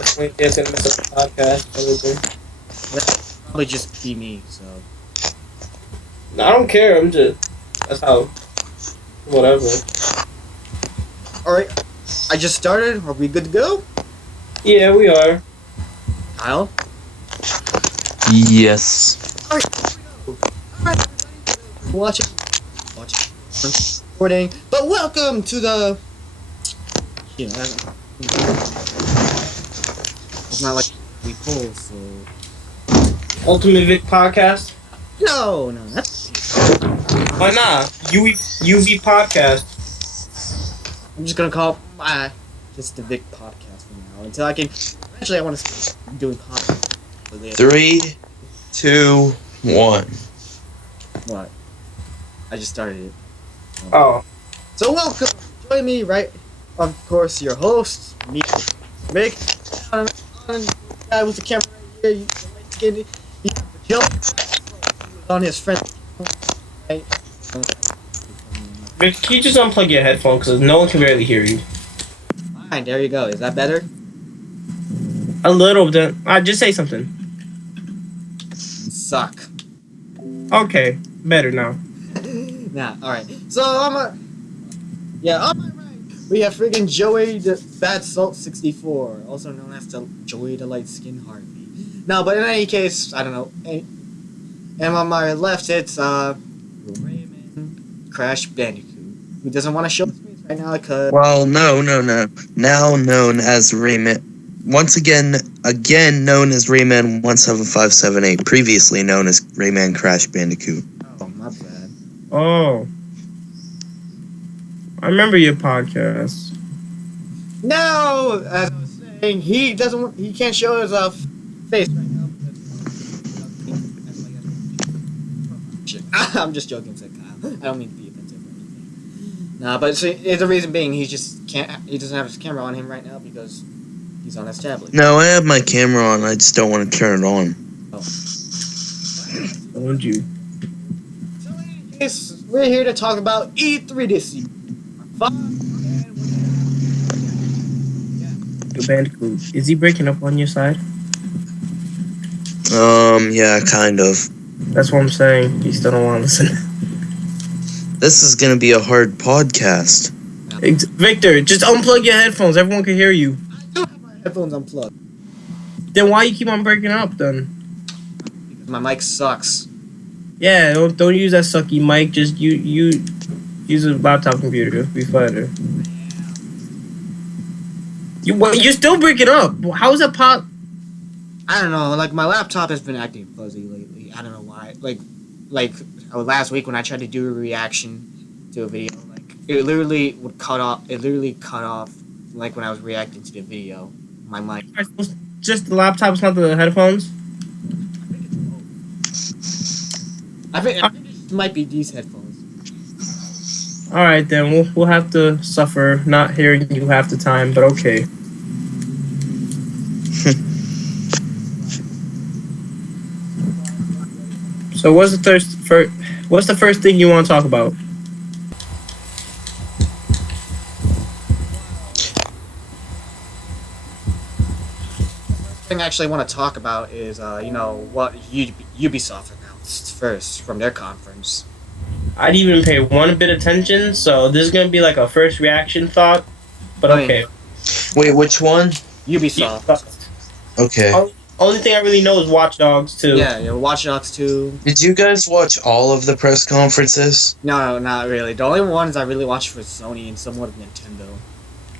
Definitely is gonna miss a podcast. Everything. That'll probably just be me. So No, I don't care. I'm just. That's how. Whatever. all right, I just started. Are we good to go? Yeah, we are. Kyle. Yes. All right, here we go. All right, everybody, watching, recording. But welcome to the. You know, it's not like we pull. So Ultimate Vick podcast. no, that's Why not? UV podcast. I'm just gonna call my just the Vick podcast for now until I can. Eventually, I want to start doing podcasts. 3, 2, 1. What? I just started it. Oh. So welcome. Join me, right? Of course, your host, me, Vick. Guy with the camera right here. You light skinned. He on his friend. Right? Vic, can you just unplug your headphones because no one can barely hear you? Fine, there you go. Is that better? A little bit. Just say something. Suck. Okay, better now. Nah, alright. So, on my right, we have friggin' Joey the Bad Salt 64, also known as the Joey the Light Skin Harvey. No, but in any case, I don't know. And on my left, it's, Raymond Crash Bandicoot, who doesn't want to show his face right now because... Well, no. Now known as Rayman. Once again known as Rayman 17578. Previously known as Rayman Crash Bandicoot. Oh, my bad. Oh. I remember your podcast. No! As I was saying, he can't show his, face right now because... I'm just joking, said Kyle. I don't mean to be offensive or anything. Nah, but see, the reason being he doesn't have his camera on him right now because he's on his tablet. No, I have my camera on. I just don't want to turn it on. Oh. Told you. So in case, we're here to talk about E3 this year. The Bandicoot. Is he breaking up on your side? Yeah, kind of. That's what I'm saying. You still don't want to listen. This is gonna be a hard podcast. Victor, just unplug your headphones. Everyone can hear you. I do have my headphones unplugged. Then why you keep on breaking up then? Because my mic sucks. Yeah, don't use that sucky mic. Just you use a laptop computer. It'll be better. You're still breaking up. How is that pop? I don't know, like my laptop has been acting fuzzy lately. I don't know why. Like last week when I tried to do a reaction to a video, like it literally cut off like when I was reacting to the video. My mic. Just the laptop's not the headphones? I think it might be these headphones. Alright then, we'll have to suffer not hearing you half the time, but okay. So what's the first thing you want to talk about? The thing I actually want to talk about is what Ubisoft announced first from their conference. I didn't even pay one bit attention, so this is gonna be like a first reaction thought. But okay. Wait, which one? Ubisoft. Okay. Only thing I really know is Watch Dogs 2. Yeah, Watch Dogs 2. Did you guys watch all of the press conferences? No, not really. The only ones I really watched were Sony and somewhat of Nintendo.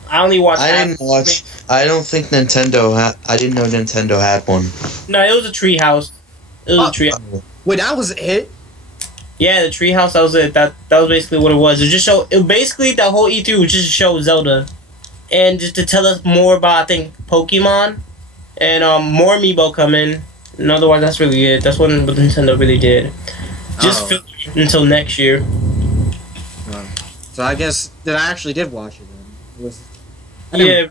I only watched. I didn't watch. I don't think Nintendo had. I didn't know Nintendo had one. No, it was a treehouse. It was a treehouse. Wait, that was it? Yeah, the treehouse. That was it. That was basically what it was. Basically that whole E3 was just to show Zelda, and just to tell us more about I think Pokemon, and more Amiibo coming. And otherwise, that's really it. That's what Nintendo really did. Just until next year. So I guess that I actually did watch it. Then. I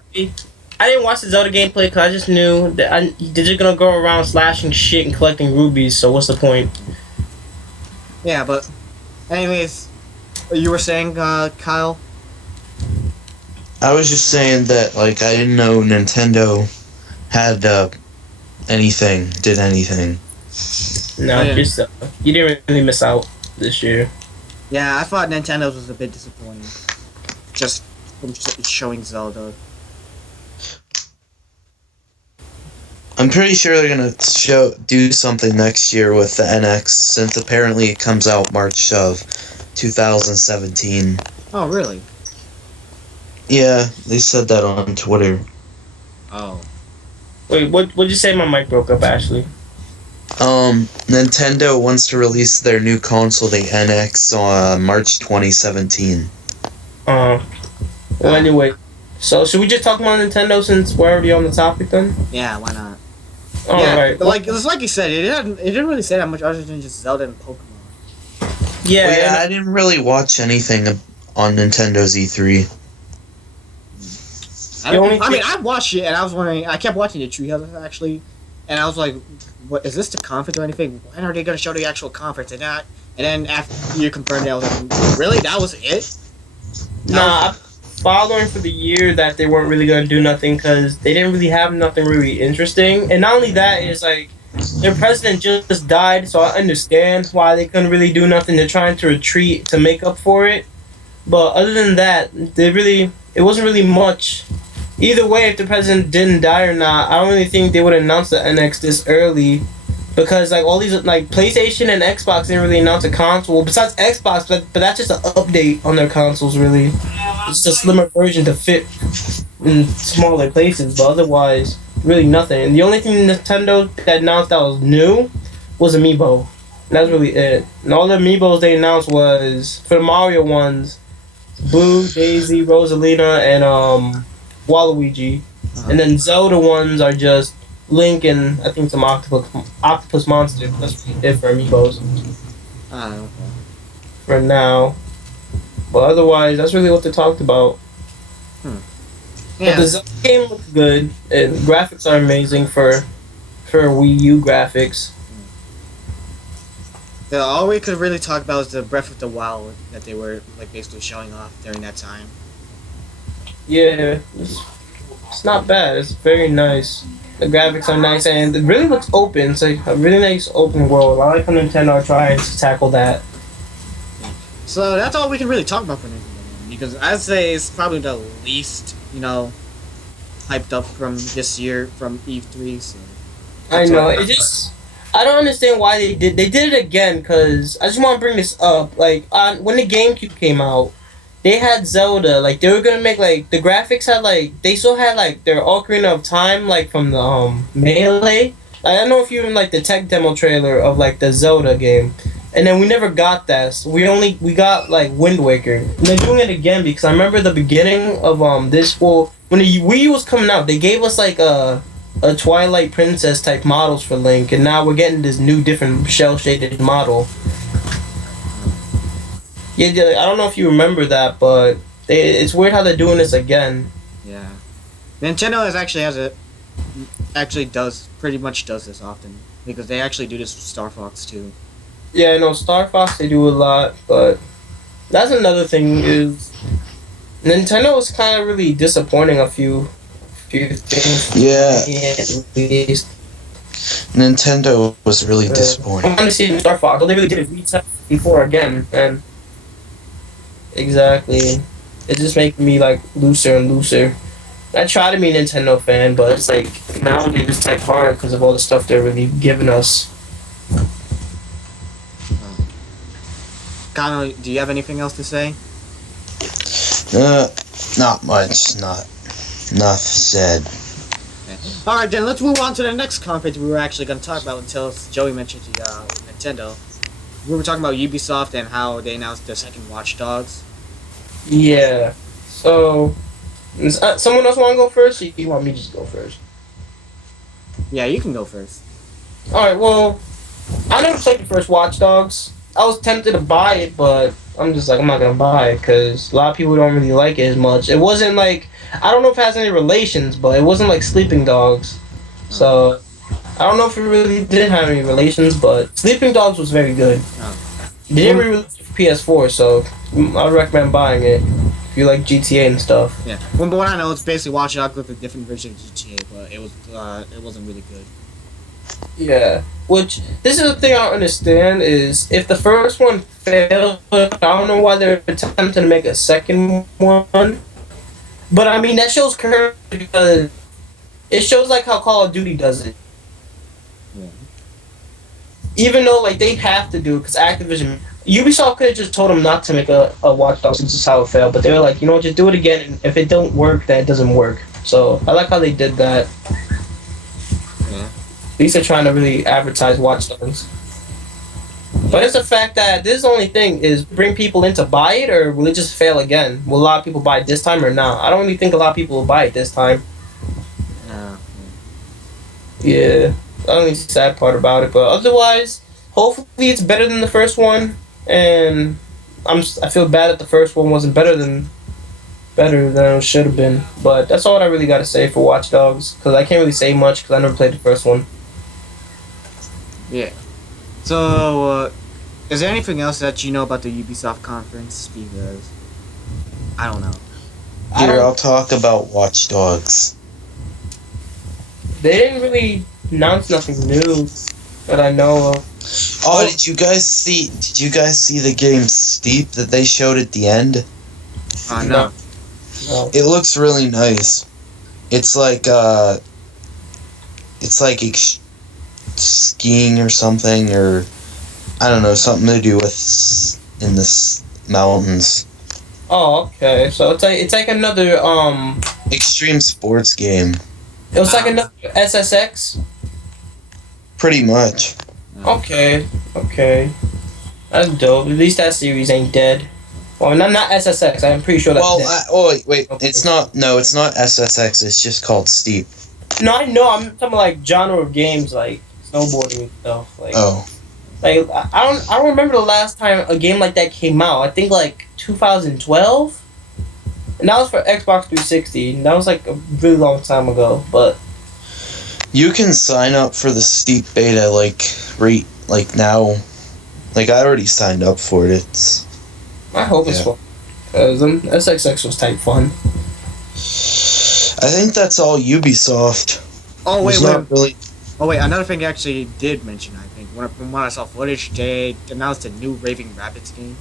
didn't watch the Zelda gameplay because I just knew that they're just gonna go around slashing shit and collecting rubies. So what's the point? Yeah, but anyways, you were saying, Kyle? I was just saying that, like, I didn't know Nintendo had anything, did anything. No, just you didn't really miss out this year. Yeah, I thought Nintendo's was a bit disappointing. Just from showing Zelda. I'm pretty sure they're gonna do something next year with the NX, since apparently it comes out March of 2017. Oh, really? Yeah, they said that on Twitter. Oh. Wait, what'd you say? My mic broke up, Ashley. Nintendo wants to release their new console, the NX, on March 2017. Well, anyway, so should we just talk about Nintendo since we're already on the topic then? Yeah, why not? All yeah, right. like it's like you said, it didn't really say that much other than just Zelda and Pokemon. Yeah, Well, yeah, I didn't really watch anything on Nintendo's E3. I watched it and I was wondering. I kept watching the Treehouse actually, and I was like, "What is this the conference or anything? When are they going to show the actual conference?" And then after you confirmed it, I was like, "Really? That was it?" Nah, following for the year that they weren't really going to do nothing because they didn't really have nothing really interesting. And not only that, is like their president just died, so I understand why they couldn't really do nothing. They're trying to retreat to make up for it. But other than that, it wasn't really much. Either way, if the president didn't die or not, I don't really think they would announce the NX this early. Because like all these like PlayStation and Xbox didn't really announce a console. Well, besides Xbox, but that's just an update on their consoles. Really, it's just a slimmer version to fit in smaller places. But otherwise, really nothing. And the only thing Nintendo that announced that was new was Amiibo. And that's really it. And all the Amiibos they announced was for the Mario ones, Boo, Daisy, Rosalina, and Waluigi. And then Zelda ones are just Link and I think some octopus monster. That's really it for Amiibos. Okay. For now. But otherwise, that's really what they talked about. Yeah. But the Zelda game looks good. Graphics are amazing for Wii U graphics. All we could really talk about is the Breath of the Wild that they were like basically showing off during that time. Yeah, it's not bad. It's very nice. The graphics are nice and it really looks open. It's like a really nice open world. I like how Nintendo are trying to tackle that. So that's all we can really talk about for Nintendo, because I'd say it's probably the least, hyped up from this year from E3. So I know. I don't understand why they did it again. Cause I just want to bring this up. Like when the GameCube came out, they had Zelda. Like they were gonna make like the graphics had like they still had like their Ocarina of Time like from the Melee. I don't know if you even like the tech demo trailer of like the Zelda game, and then we never got that. So we got like Wind Waker. And they're doing it again because I remember the beginning of this. Well, when the Wii U was coming out, they gave us like a Twilight Princess type models for Link, and now we're getting this new different shell shaded model. Yeah, I don't know if you remember that, but it's weird how they're doing this again. Yeah, Nintendo pretty much does this often, because they actually do this with Star Fox too. Yeah, I know Star Fox they do a lot, but that's another thing is Nintendo was kind of really disappointing a few things. Yeah. Released. Nintendo was really disappointing. I want to see Star Fox. Well, they really did it reset before again, and exactly, it's just making me like looser and looser. I try to be a Nintendo fan, but it's like nowadays it's like hard because of all the stuff they're really giving us. Kano, do you have anything else to say? Not much. Enough said. Okay. Alright, then let's move on to the next conference we were actually going to talk about until Joey mentioned the Nintendo. We were talking about Ubisoft and how they announced their second Watch Dogs. Yeah. So, someone else want to go first, or you want me to just go first? Yeah, you can go first. Alright, well, I never played the first Watch Dogs. I was tempted to buy it, but I'm just like, I'm not going to buy it, because a lot of people don't really like it as much. It wasn't like, I don't know if it has any relations, but it wasn't like Sleeping Dogs. So, I don't know if it really did have any relations, but Sleeping Dogs was very good. They didn't really release it for PS4, so I would recommend buying it if you like GTA and stuff. Yeah. Well, but what I know, it's basically Watch Dogs with a different version of GTA, but it wasn't really good. Yeah. Which this is the thing I don't understand is if the first one failed, I don't know why they're attempting to make a second one. But I mean that shows courage because it shows like how Call of Duty does it. Yeah. Even though like they have to do it because Activision, Ubisoft could have just told them not to make a Watch Dogs. This is how it failed, but they were like, you know what, just do it again. And if it don't work, then it doesn't work. So I like how they did that. Yeah. At least they're trying to really advertise Watch Dogs. But it's the fact that this is the only thing is bring people in to buy it, or will it just fail again? Will a lot of people buy it this time or not? I don't really think a lot of people will buy it this time. Yeah, I don't think it's the sad part about it, but otherwise, hopefully it's better than the first one. And I feel bad that the first one wasn't better than it should have been. But that's all I really got to say for Watch Dogs, because I can't really say much because I never played the first one. Yeah. So, is there anything else that you know about the Ubisoft conference? Because I don't know. Here, I'll talk about Watch Dogs. They didn't really announce nothing new that I know of. Oh, did you guys see the game Steep that they showed at the end? No. No. It looks really nice. It's like skiing or something, or I don't know, something to do with in the mountains. Oh, okay. So it's like another Extreme sports game. It was like another SSX. Pretty much. Okay. That's dope. At least that series ain't dead. Well, not SSX. I'm pretty sure that's dead. Wait. Okay. It's not SSX. It's just called Steep. No, I know. I'm talking like genre of games like snowboarding and stuff. Like, like I don't remember the last time a game like that came out. I think like 2012. And that was for Xbox 360. And that was like a really long time ago. But You can sign up for the Steep beta now. Like I already signed up for it. I hope it's fun. Because SXX was type fun. I think that's all Ubisoft. Oh wait, There's not really. Oh wait, another thing they actually did mention. I think from what I saw footage, they announced a new Raving Rabbids game.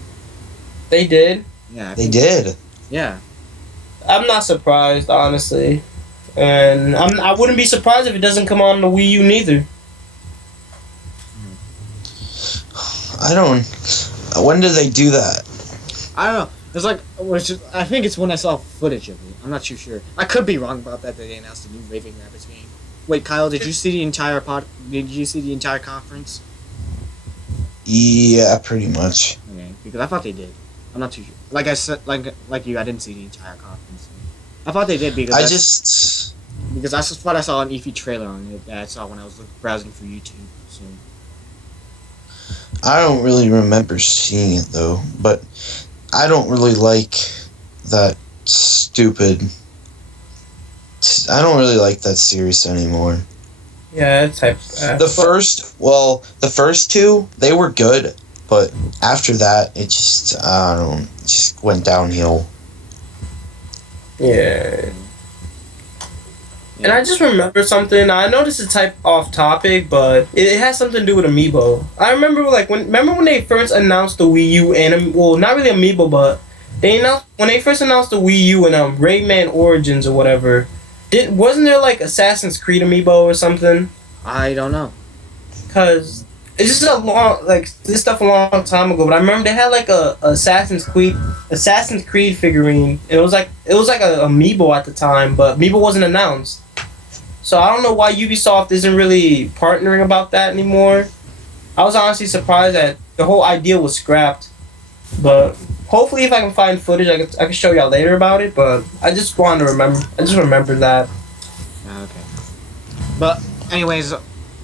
They did. Yeah. They did. Yeah. I'm not surprised, honestly. And I wouldn't be surprised if it doesn't come on the Wii U neither. I don't. When did they do that? I don't know. It's like I think it's when I saw footage of it. I'm not too sure. I could be wrong about that. They announced a new Raving Rabbids game. Wait, Kyle, did you see the entire Did you see the entire conference? Yeah, pretty much. Okay, because I thought they did. I'm not too sure. Like I said, like you, I didn't see the entire conference. I thought they did because because I thought I saw an Eevee trailer on it that I saw when I was browsing through YouTube. So I don't really remember seeing it though, but I don't really like that stupid. I don't really like that series anymore. Yeah, it's type. The first two, they were good, but after that, it just went downhill. Yeah. And I just remember something. I know this is type off topic, but it has something to do with Amiibo. I remember when they first announced the Wii U and not really Amiibo, but when they first announced the Wii U and Rayman Origins or whatever. Wasn't there like Assassin's Creed Amiibo or something? I don't know. Cause it's just this stuff a long time ago. But I remember they had like a Assassin's Creed figurine. It was like a Amiibo at the time, but Amiibo wasn't announced. So I don't know why Ubisoft isn't really partnering about that anymore. I was honestly surprised that the whole idea was scrapped. But hopefully, if I can find footage, I can show y'all later about it. But I just wanted to remember. I just remembered that. Okay. But anyways,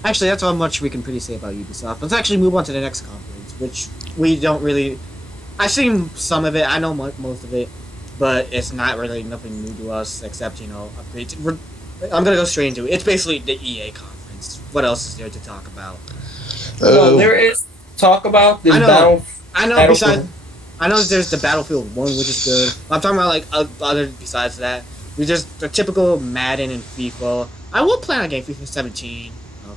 actually, that's how much we can pretty say about Ubisoft. Let's actually move on to the next conference, which we don't really. I've seen some of it. I know most of it, but it's not really nothing new to us except upgrades. I'm gonna go straight into it. It's basically the EA conference. What else is there to talk about? Well, there is talk about this I know. I know there's the Battlefield 1, which is good. I'm talking about like other besides that. We just the typical Madden and FIFA. I will plan on getting FIFA 17.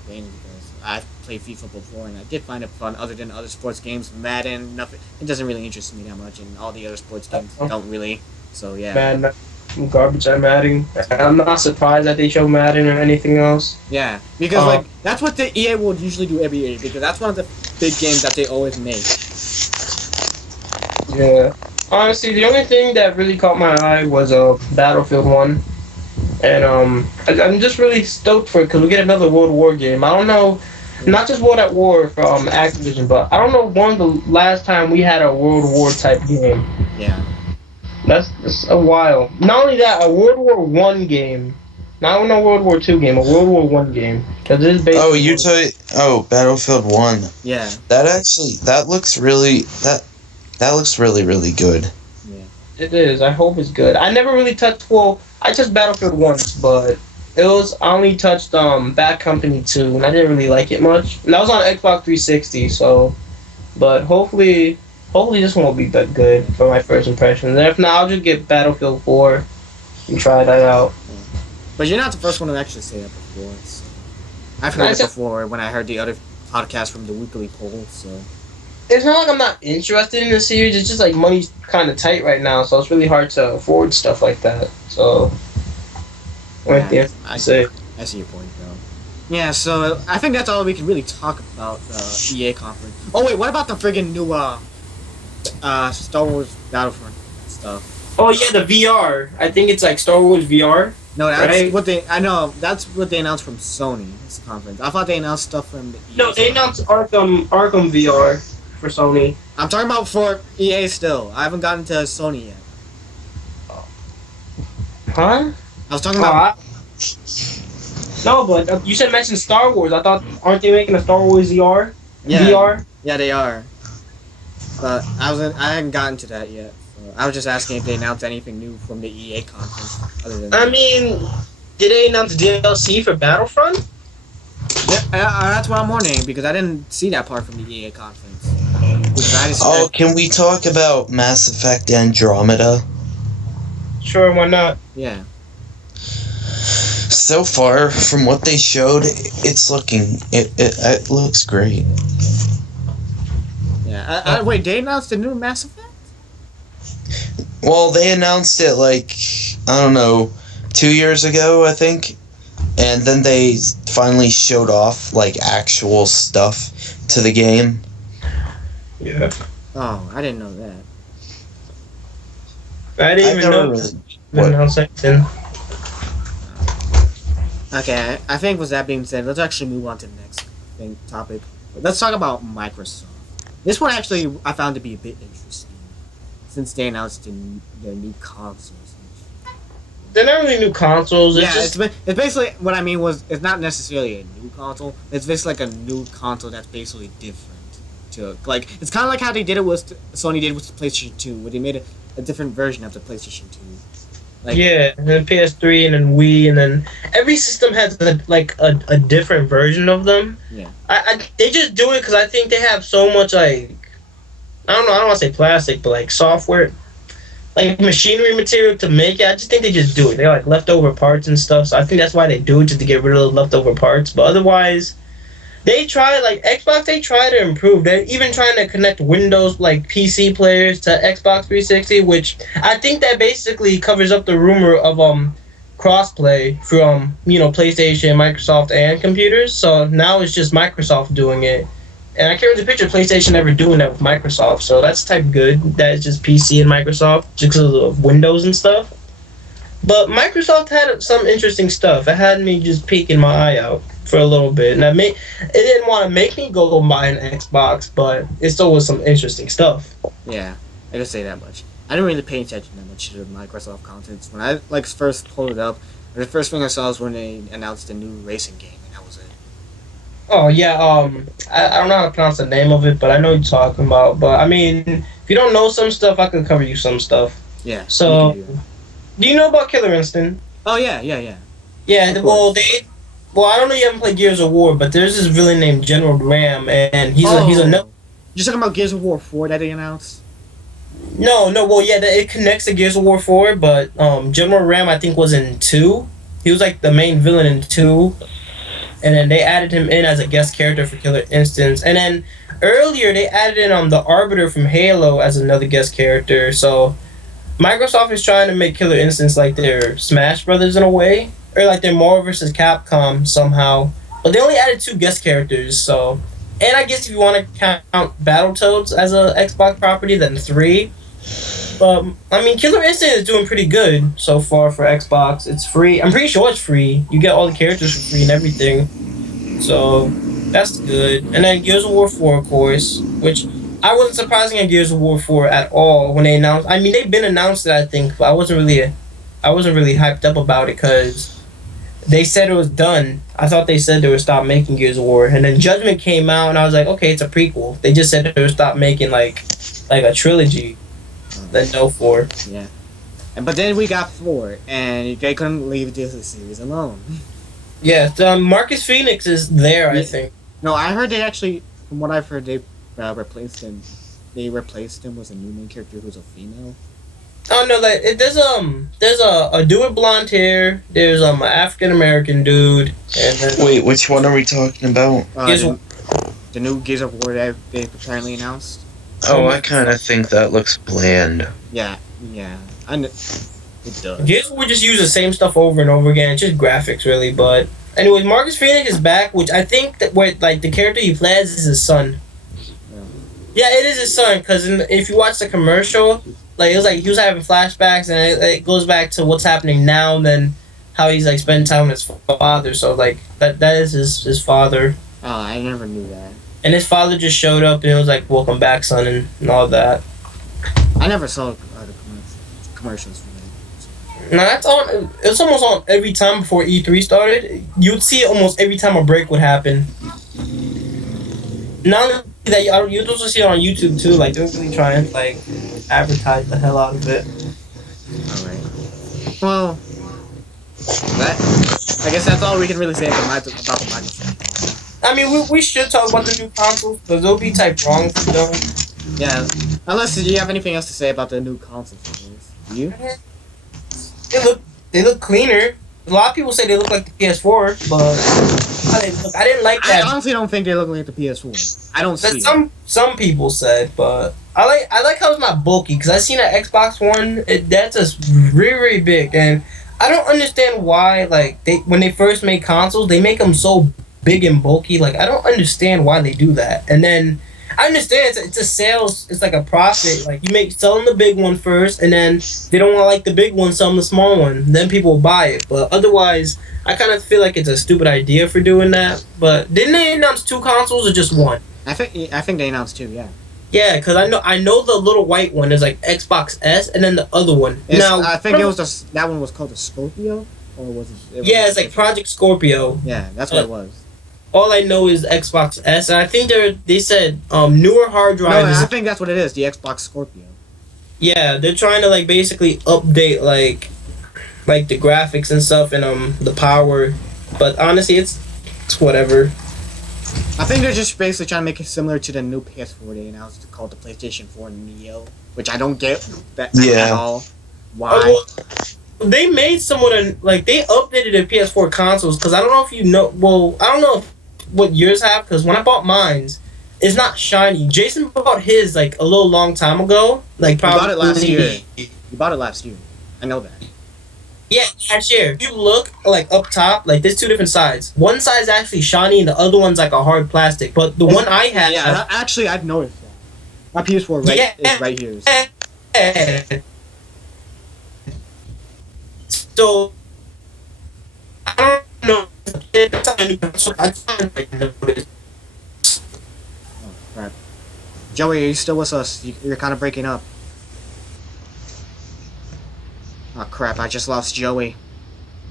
Mainly because I've played FIFA before and I did find it fun. Other than other sports games, Madden, nothing. It doesn't really interest me that much, and all the other sports games don't really. So yeah. Man, I'm garbage at Madden. I'm not surprised that they show Madden or anything else. Yeah, because like that's what the EA will usually do every year because that's one of the big games that they always make. Yeah. Honestly, the only thing that really caught my eye was Battlefield 1. And I'm just really stoked for it because we get another World War game. I don't know, not just World at War from Activision, but I don't know when the last time we had a World War type game. Yeah. That's a while. Not only that, a World War One game. Not a World War Two game, a World War One game. Cause this is Battlefield 1. Yeah. That looks really really good. Yeah. It is. I hope it's good. I never really touched. Well, I touched Battlefield once, but I only touched Bad Company 2, and I didn't really like it much. And that was on Xbox 360, so. But hopefully this one will be that good for my first impressions. And if not, I'll just get Battlefield 4 and try that out. But you're not the first one to actually say that before. So. I've heard it before when I heard the other podcast from the Weekly Poll. So. It's not like I'm not interested in the series. It's just like money's kind of tight right now, so it's really hard to afford stuff like that. So, I see your point, though. Yeah, so I think that's all we can really talk about the EA conference. Oh wait, what about the friggin' new Star Wars Battlefront stuff? Oh yeah, the VR. I think it's like Star Wars VR. No, that's right? what they. I know that's what they announced from Sony. This conference. I thought they announced stuff from the EA. No, they announced Arkham VR for Sony. I'm talking about for EA still. I haven't gotten to Sony yet. Huh? I was talking about. No, but you said mention Star Wars. I thought, aren't they making a Star Wars VR? Yeah, VR? Yeah, they are. But I hadn't gotten to that yet. So I was just asking if they announced anything new from the EA conference. Other than I mean, did they announce DLC for Battlefront? Yeah, that's what I'm wondering because I didn't see that part from the EA conference. Can we talk about Mass Effect Andromeda? Sure, why not? Yeah. So far, from what they showed, it looks great. Yeah. Wait, they announced a new Mass Effect? Well, they announced it like, I don't know, 2 years ago, I think. And then they finally showed off like actual stuff to the game. Yeah. Oh, I didn't know that. I didn't even know anything. Okay, I think with that being said, let's actually move on to the next topic. Let's talk about Microsoft. This one actually I found to be a bit interesting since they announced their new consoles. They're not really new consoles. It's basically what I mean was it's not necessarily a new console. It's basically like a new console that's basically different. Like it's kind of like how they did it with Sony did with the PlayStation 2, where they made a different version of the PlayStation 2. Like, yeah, and then PS3 and then Wii, and then every system has a different version of them. Yeah. They just do it because I think they have so much like I don't want to say plastic, but like software, like machinery material to make it. I just think they just do it. They're like leftover parts and stuff. So I think that's why they do it, just to get rid of the leftover parts. But otherwise, they try like Xbox. They try to improve. They're even trying to connect Windows like PC players to Xbox 360, which I think that basically covers up the rumor of crossplay from PlayStation, Microsoft, and computers. So now it's just Microsoft doing it, and I can't really picture PlayStation ever doing that with Microsoft. So that's type good. That it's just PC and Microsoft just because of Windows and stuff. But Microsoft had some interesting stuff. It had me just peeking my eye out for a little bit, and it didn't want to make me go buy an Xbox, but it still was some interesting stuff. Yeah, I can say that much. I didn't really pay attention that much to the Microsoft content. When I first pulled it up, the first thing I saw was when they announced a new racing game, and that was it. Oh yeah, I don't know how to pronounce the name of it, but I know what you're talking about. But I mean, if you don't know some stuff, I can cover you some stuff. Yeah. So, do you know about Killer Instinct? Oh yeah. Yeah. Well, I don't know if you haven't played Gears of War, but there's this villain named General Graham, and he's a You're talking about Gears of War 4 that they announced? No. Well, yeah, it connects to Gears of War 4, but General Ram I think was in 2. He was like the main villain in 2, and then they added him in as a guest character for Killer Instance, and then earlier they added in the Arbiter from Halo as another guest character. So Microsoft is trying to make Killer Instance like their Smash Brothers in a way, or like their Marvel vs. Capcom somehow. But they only added 2 guest characters, so. And I guess if you want to count Battletoads as a Xbox property, then 3. But I mean, Killer Instinct is doing pretty good so far for Xbox. It's free. I'm pretty sure it's free. You get all the characters for free and everything. So that's good. And then Gears of War 4, of course, which I wasn't surprising at Gears of War 4 at all when they announced. I mean, they've been announced it, I think, but I wasn't really hyped up about it because they said it was done. I thought they said they would stop making Gears of War, and then Judgment came out, and I was like, okay, it's a prequel. They just said they would stop making like a trilogy. Then no 4. Yeah. But then we got 4, and they couldn't leave this series alone. Yeah, Marcus Phoenix is there, I think. No, I heard they actually, from what I've heard, they replaced him. They replaced him with a new main character who's a female. Oh no, like there's a dude with blonde hair. There's an African American dude. And then, Wait, which one are we talking about? The new Gears of War that they apparently announced. Oh, I kind of think that looks bland. Yeah. It does. Gears of War just use the same stuff over and over again. It's just graphics, really. But anyways, Marcus Phoenix is back, which I think that where like the character he plays is his son. Yeah, it is his son. Because if you watch the commercial, like it was like he was having flashbacks, and it goes back to what's happening now, and then how he's like spending time with his father. So like that is his father. Oh, I never knew that. And his father just showed up, and it was like, "Welcome back, son," and all that. I never saw the commercials for that. No, that's on. It's almost on every time before E3 started. You'd see it almost every time a break would happen. Not only that, you'd also see it on YouTube too. Like they're really trying to like advertise the hell out of it. All right. Well, I guess that's all we can really say about the Microsoft. I mean, we should talk about the new consoles, because it'll be type wrong if we don't. Yeah, unless you have anything else to say about the new consoles. Do you? They look cleaner. A lot of people say they look like the PS4, but I didn't like that. I honestly don't think they look like the PS4. I don't see it. Some people said, but I like how it's not bulky, because I seen that Xbox One. That's just really big, and I don't understand why. Like when they first made consoles, they make them so big and bulky. Like I don't understand why they do that. And then I understand it's a sales. It's like a profit. Like you sell them the big one first, and then they don't want to like the big one, sell them the small one. Then people will buy it. But otherwise, I kind of feel like it's a stupid idea for doing that. But didn't they announce 2 consoles or just one? I think they announced 2. Yeah. Yeah, because I know the little white one is like Xbox S, and then the other one. Now I think that one was called the Scorpio, or was it? Yeah, it's like Project Scorpio. Yeah, that's what it was. All I know is Xbox S, and I think they said newer hard drives. No, I think that's what it is. The Xbox Scorpio. Yeah, they're trying to like basically update like the graphics and stuff and the power, but honestly, it's whatever. I think they're just basically trying to make it similar to the new PS4 they announced called the PlayStation 4 Neo, which I don't get that at all. Why? Well, they made somewhat like they updated their PS4 consoles, because I don't know if you know. Well, I don't know what yours have, because when I bought mine's, it's not shiny. Jason bought his like a little long time ago, like probably. You bought it last year. You bought it last year. I know that. Yeah, last year. If you look like up top, like there's 2 different sides. One side's actually shiny, and the other one's like a hard plastic. But the one I have, yeah, actually I've noticed that. My PS4 is right here. So. So I don't know. Oh, crap. Joey, are you still with us? You're kind of breaking up. Oh crap, I just lost Joey.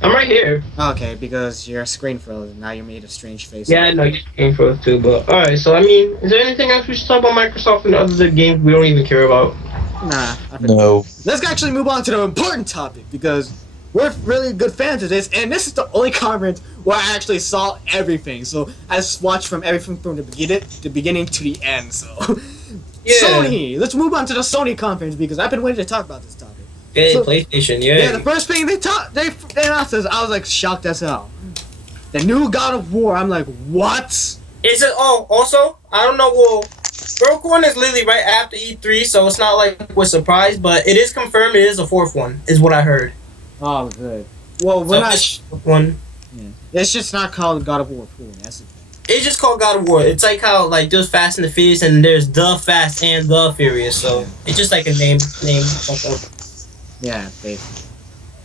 I'm right here. Okay, because your screen froze and now you made a strange face. Yeah, I know your screen froze too, but alright, so I mean, is there anything else we should talk about Microsoft and other games we don't even care about? Nah. No. Let's actually move on to the important topic, because we're really good fans of this, and this is the only conference where I actually saw everything. So I just watched from everything from the beginning to the end. So Yeah. Sony. Let's move on to the Sony conference because I've been waiting to talk about this topic. Yeah, PlayStation. Yeah. Yeah, the first thing they announced this, I was like shocked as hell. The new God of War. I'm like, what? Is it? Oh, also, I don't know. Well, Rogue One is literally right after E3, so it's not like we're surprised, but it is confirmed. It is a fourth one, is what I heard. Oh, good. Well, we're not. One. Yeah. It's just not called God of War 4. That's the thing. It's just called God of War. It's like how like there's Fast and the Furious and there's the Fast and the Furious. So it's just like a name. Yeah, basically.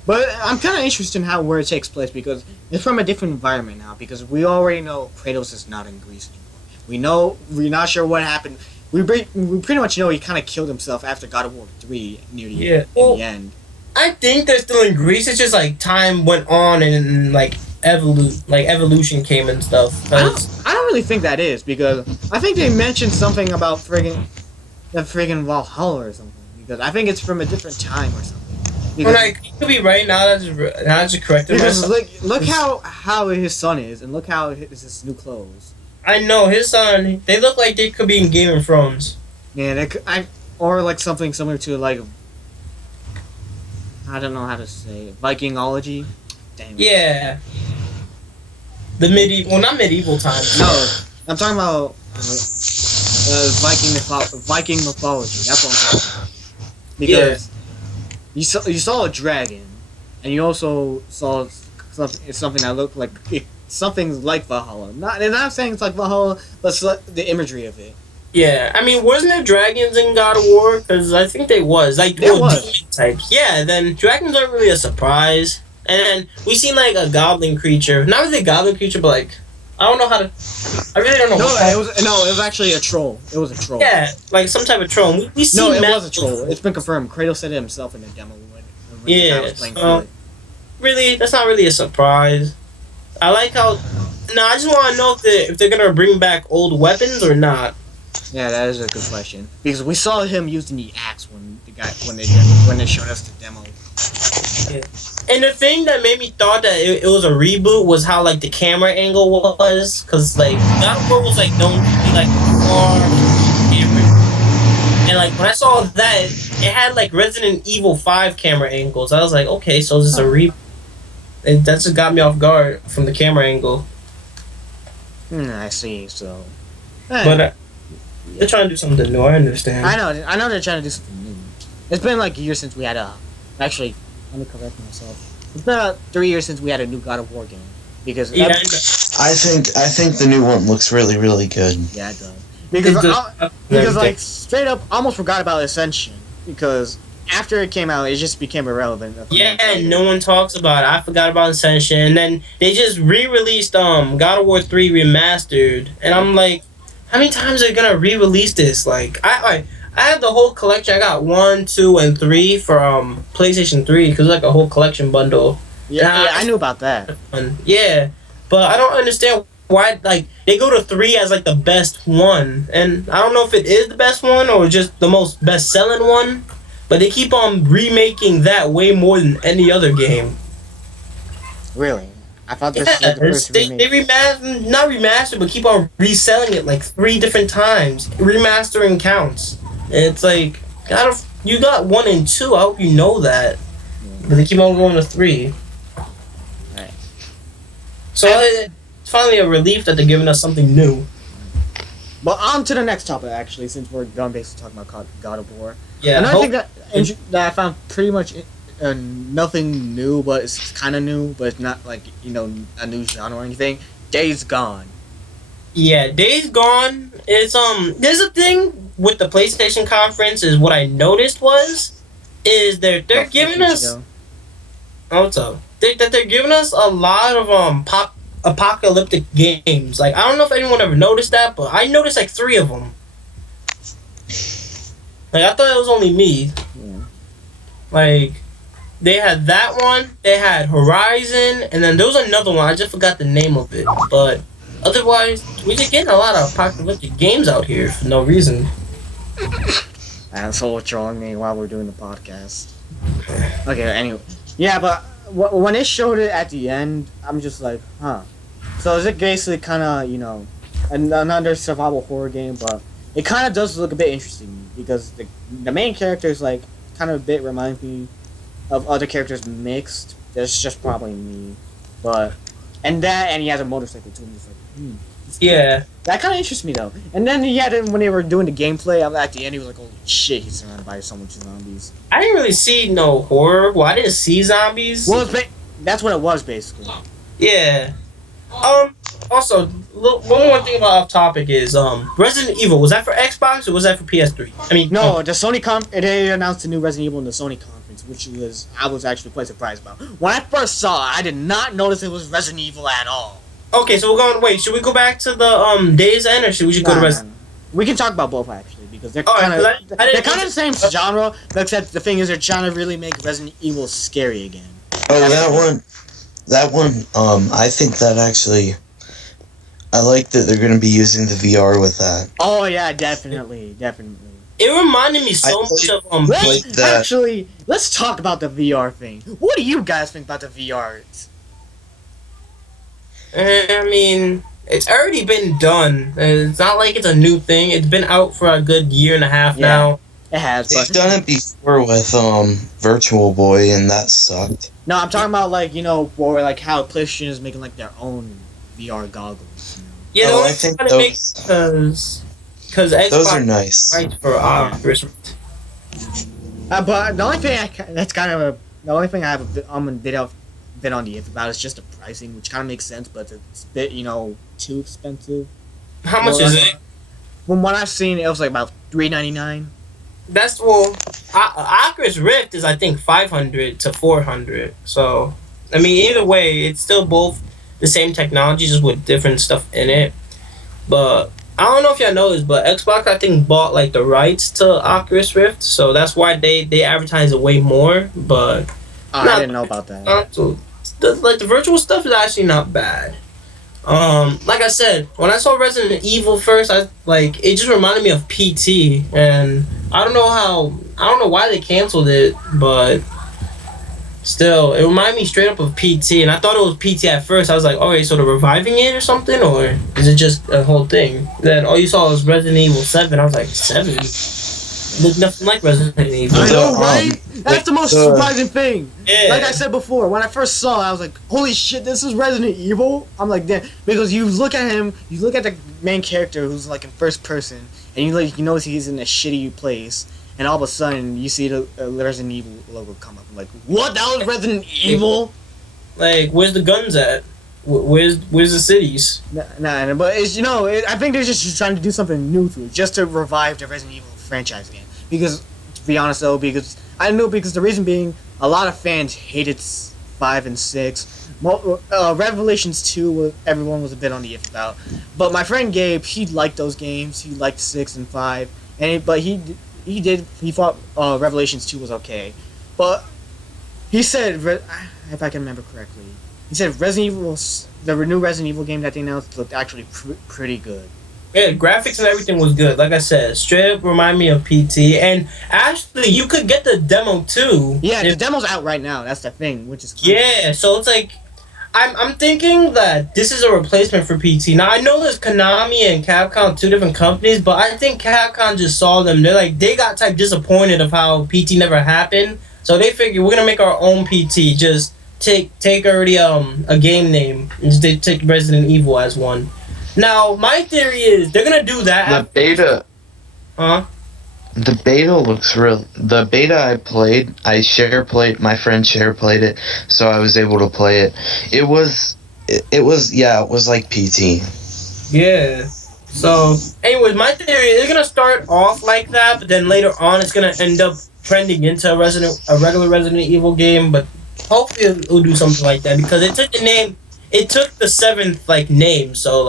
But I'm kind of interested in where it takes place because it's from a different environment now. Because we already know Kratos is not in Greece anymore. We're not sure what happened. We pretty much know he kind of killed himself after God of War 3 near the end. I think they're still in Greece. It's just like time went on and like evolution came and stuff. I don't really think that is because I think they mentioned something about friggin' Valhalla or something. Because I think it's from a different time or something. Because, like, you could be right now. That's correct. Because look how his son is, and look how his new clothes. I know his son. They look like they could be in Game of Thrones. Yeah, or like something similar to like I don't know how to say it. Vikingology. Damn. Yeah. The medieval, not medieval times. No, I'm talking about Viking mythology. That's what I'm talking about. Because you saw a dragon, and you also saw something that looked like something like Valhalla. Not saying it's like Valhalla, but it's like the imagery of it. Yeah, I mean, wasn't there dragons in God of War? Because I think they was demon types. Yeah, then dragons aren't really a surprise. And we seen like a goblin creature, not really a goblin creature, but like I don't know how to. I really don't know. No, it was actually a troll. It was a troll. Yeah, like some type of troll. We seen. No, it was a troll. It's been confirmed. Kratos said it himself in the demo when I was playing through it. Really, that's not really a surprise. I like how. No, I just want to know if they're gonna bring back old weapons or not. Yeah, that is a good question because we saw him using the axe when they showed us the demo. Yeah. And the thing that made me thought that it was a reboot was how like the camera angle was, cause like God of War was like known to be like far camera, and like when I saw that it had like Resident Evil 5 camera angles, I was like, okay, so this is a reboot. And that just got me off guard from the camera angle. I see. So, but they're trying to do something new. I understand. I know they're trying to do something new. It's been like years since we had actually. Let me correct myself. It's been about 3 years since we had a new God of War game. Because I think the new one looks really, really good. Yeah, it does. Because like straight up, almost forgot about Ascension because after it came out, it just became irrelevant. Yeah, no one talks about it. I forgot about Ascension, and then they just re-released God of War 3 remastered, and I'm like, how many times are they gonna re-release this? Like, I have the whole collection. I got 1, 2, and 3 from PlayStation 3 because it's like a whole collection bundle. Yeah, I knew about that. Yeah, but I don't understand why like they go to 3 as like the best one, and I don't know if it is the best one or just the most best-selling one, but they keep on remaking that way more than any other game. Really? I thought this was the first they not remastered, but keep on reselling it like 3 different times. Remastering counts. It's like, you got 1 and 2. I hope you know that. But they keep on going to 3. Right. So it's finally a relief that they're giving us something new. But on to the next topic, actually, since we're done basically talking about God of War. Yeah. Another thing that I found pretty much nothing new, but it's kind of new, but it's not like, a new genre or anything. Days Gone. Yeah, Days Gone is there's a thing with the PlayStation conference is what I noticed is they're giving us what's up? They're giving us a lot of apocalyptic games. Like I don't know if anyone ever noticed that, but I noticed like 3 of them. Like I thought it was only me. Yeah. Like they had that one, they had Horizon, and then there was another one. I just forgot the name of it, but otherwise, we're just getting a lot of apocalyptic games out here for no reason. Asshole trolling me while we're doing the podcast. Okay, anyway. Yeah, but when it showed it at the end, I'm just like, huh. So is it basically kind of, another survival horror game, but it kind of does look a bit interesting because the main character is like kind of a bit reminds me of other characters mixed. That's just probably me, but and he has a motorcycle too. I'm just like, Yeah. that kind of interests me though. And then when they were doing the gameplay, at the end he was like, holy shit, he's surrounded by so much zombies. I didn't really see no horror. Well, I didn't see zombies. Well, that's what it was basically. Yeah. Also, one more thing about off topic is Resident Evil. Was that for Xbox or was that for PS3? I mean, no, the Sony they announced a new Resident Evil in the Sony conference, which I was actually quite surprised about. When I first saw it, I did not notice it was Resident Evil at all. Okay, so we're going. Wait, should we go back to the Days End or should we just go to Resident? We can talk about both actually because they're Alright, kind of I didn't the same genre, except the thing is they're trying to really make Resident Evil scary again. Oh, that one. I think that actually. I like that they're going to be using the VR with that. Oh yeah, definitely. It reminded me so much of Actually, let's talk about the VR thing. What do you guys think about the VR? I mean, it's already been done. It's not like it's a new thing. It's been out for a good year and a half now. It has. They've done it before with Virtual Boy, and that sucked. No, I'm talking about or like how PlayStation is making like their own VR goggles. Yeah, I think because Xbox those are nice. Right for but the only thing I have a bit on the if about is just the pricing, which kind of makes sense, but it's a bit too expensive. How much is it? From what I've seen, it was like about $399. That's Oculus Rift is I think $500 to $400. So I mean, either way, it's still both the same technology, just with different stuff in it. But I don't know if y'all know this, but Xbox I think bought like the rights to Oculus Rift, so that's why they advertise it way more. But I didn't know about that. So the virtual stuff is actually not bad. Like I said, when I saw Resident Evil first, it just reminded me of PT, and I don't know why they canceled it, but still, it reminded me straight up of PT, and I thought it was PT at first. I was like, okay, so they're reviving it or something, or is it just a whole thing? Then all you saw was Resident Evil 7. I was like, 7? Look nothing like Resident Evil. I know, right? That's the most surprising thing. Yeah. Like I said before, when I first saw it, I was like, holy shit, this is Resident Evil? I'm like, damn. Because you look at him, you look at the main character who's like in first person, and you notice he's in a shitty place, and all of a sudden you see the Resident Evil logo come up. I'm like, what? That was Resident Evil? Like, where's the guns at? Where's the cities? Nah, but it's, I think they're just trying to do something new to it, just to revive the Resident Evil franchise again. Because, to be honest though, because the reason being, a lot of fans hated 5 and 6. Revelations 2, everyone was a bit on the iff about. But my friend Gabe, he liked those games. He liked 6 and 5, but he thought Revelations 2 was okay. But he said, if I can remember correctly, he said the new Resident Evil game that they announced looked actually pretty good. Yeah, graphics and everything was good. Like I said, straight up remind me of PT. And actually, you could get the demo too. Yeah, the demo's out right now. That's the thing, which is yeah. So it's like, I'm thinking that this is a replacement for PT. Now I know there's Konami and Capcom, 2 different companies, but I think Capcom just saw them. They got type disappointed of how PT never happened, so they figured we're gonna make our own PT. Just take already a game name and just take Resident Evil as one. Now, my theory is they're gonna do that. The beta. Huh? The beta looks real. The beta I played, my friend Cher played it, so I was able to play it. It was like PT. Yeah. So, anyways, my theory is they're gonna start off like that, but then later on it's gonna end up trending into a regular Resident Evil game. But hopefully it'll do something like that because it took the 7th name, so